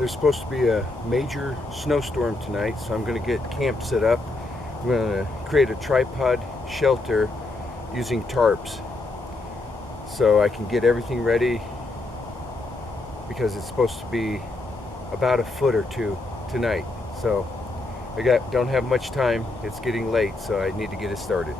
There's supposed to be a major snowstorm tonight, so I'm going to get camp set up. I'm going to create a tripod shelter using tarps so I can get everything ready, because it's supposed to be about a foot or two tonight. So I don't have much time. It's getting late, so I need to get it started.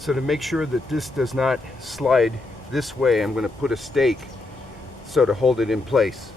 So to make sure that this does not slide this way, I'm going to put a stake so to hold it in place.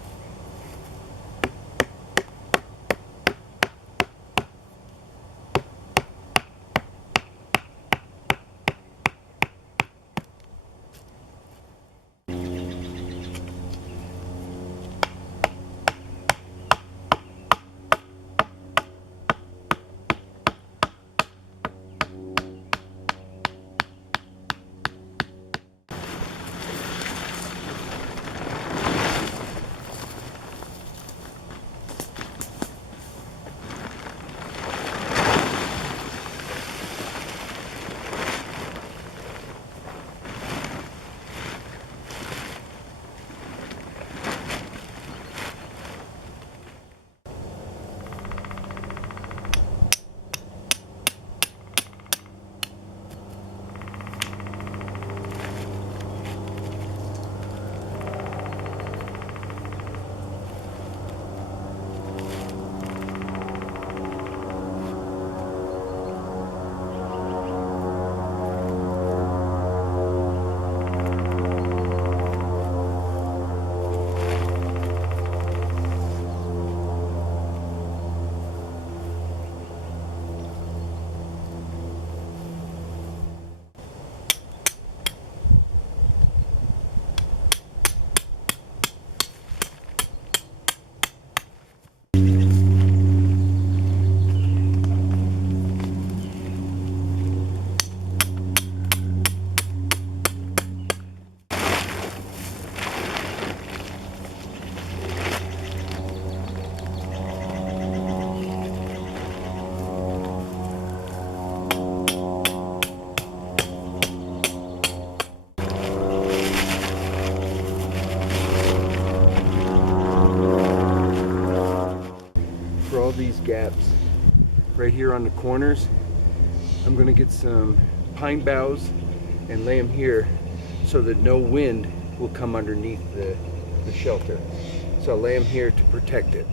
gaps right here on the corners. I'm going to get some pine boughs and lay them here so that no wind will come underneath the shelter. So I'll lay them here to protect it.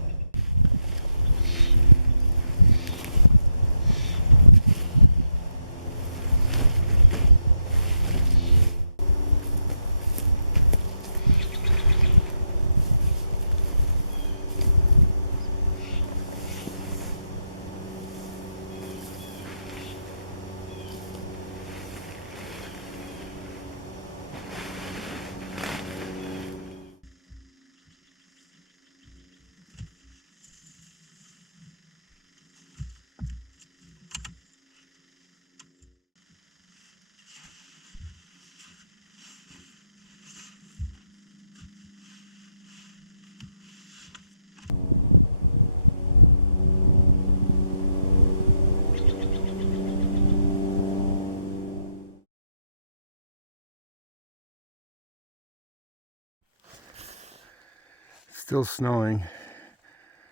Still snowing.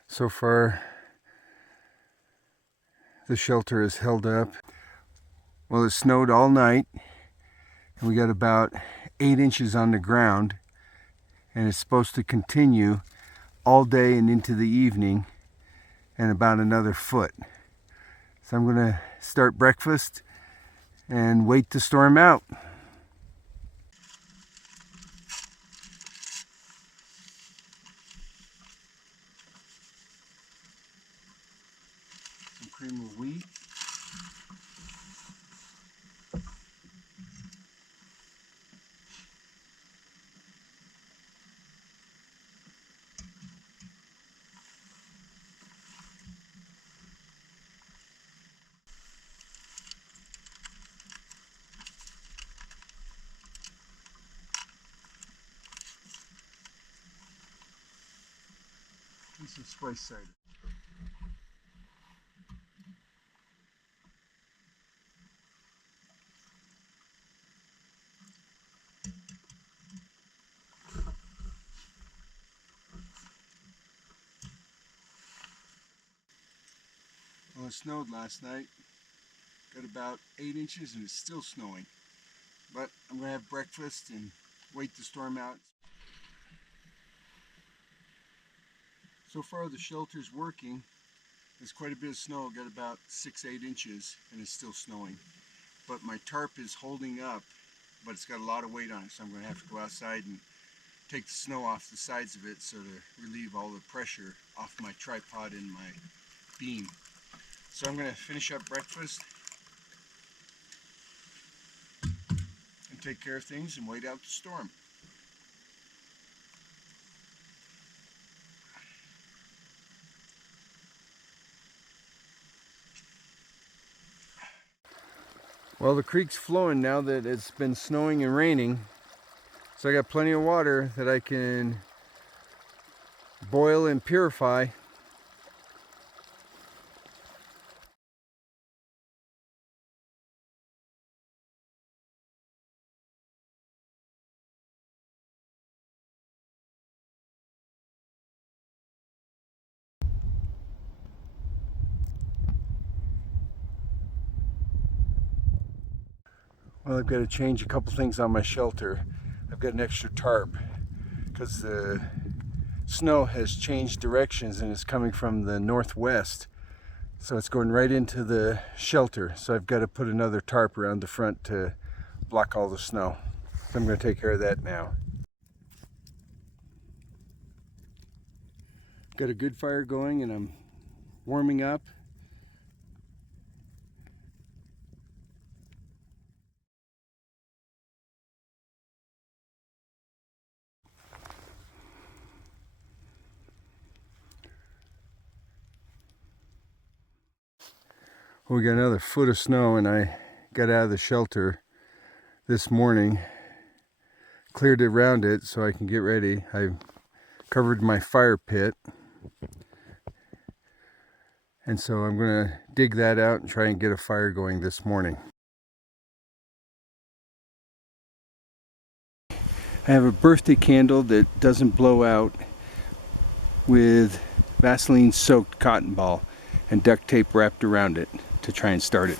So far, the shelter is held up. Well, it snowed all night, and we got about 8 inches on the ground, and it's supposed to continue all day and into the evening, and about another foot. So I'm gonna start breakfast and wait the storm out. Some cream of wheat. And some spice cider. Well, it snowed last night. Got about 8 inches and it's still snowing. But I'm going to have breakfast and wait the storm out. So far the shelter's working. There's quite a bit of snow. Got about 6-8 inches and it's still snowing. But my tarp is holding up, but it's got a lot of weight on it, so I'm going to have to go outside and take the snow off the sides of it so to relieve all the pressure off my tripod and my beam. So I'm going to finish up breakfast and take care of things and wait out the storm. Well, the creek's flowing now that it's been snowing and raining, so I got plenty of water that I can boil and purify. Well, I've got to change a couple things on my shelter. I've got an extra tarp because the snow has changed directions and it's coming from the northwest. So it's going right into the shelter. So I've got to put another tarp around the front to block all the snow. So I'm going to take care of that now. Got a good fire going and I'm warming up. We got another foot of snow and I got out of the shelter this morning, cleared around it so I can get ready. I covered my fire pit, and so I'm going to dig that out and try and get a fire going this morning. I have a birthday candle that doesn't blow out with Vaseline soaked cotton ball. and duct tape wrapped around it to try and start it.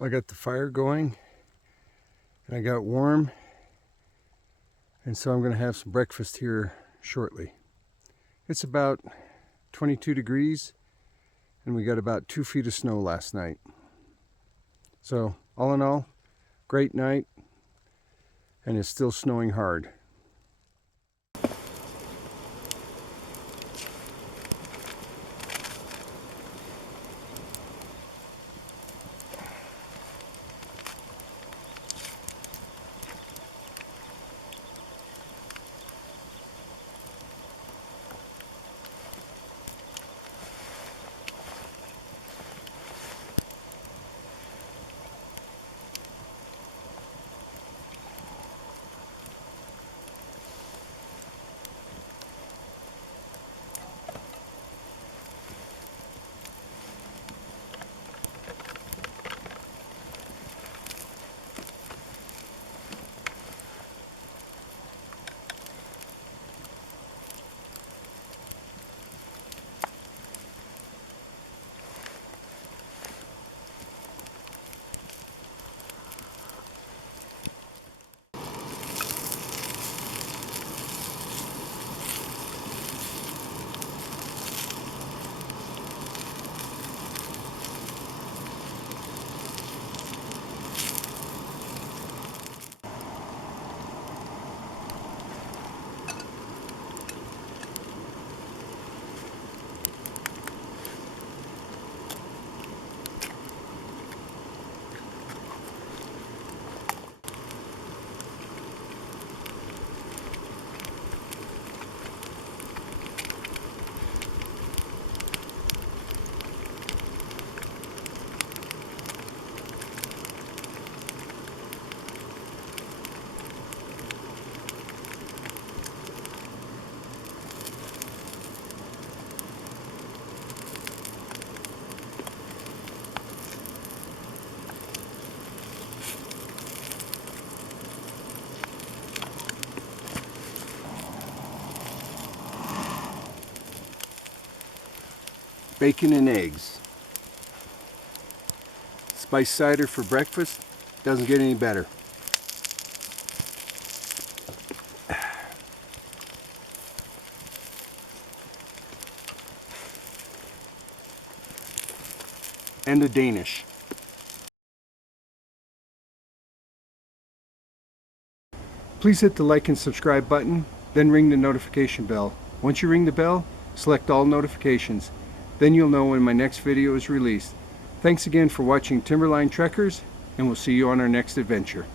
I got the fire going and I got warm, and so I'm going to have some breakfast here shortly. It's about 22 degrees and we got about 2 feet of snow last night. So all in all, great night, and it's still snowing hard. Bacon and eggs. Spice cider for breakfast doesn't get any better. And a Danish. Please hit the like and subscribe button, then ring the notification bell. Once you ring the bell, select all notifications. Then you'll know when my next video is released. Thanks again for watching Timberline Trekkers, and we'll see you on our next adventure.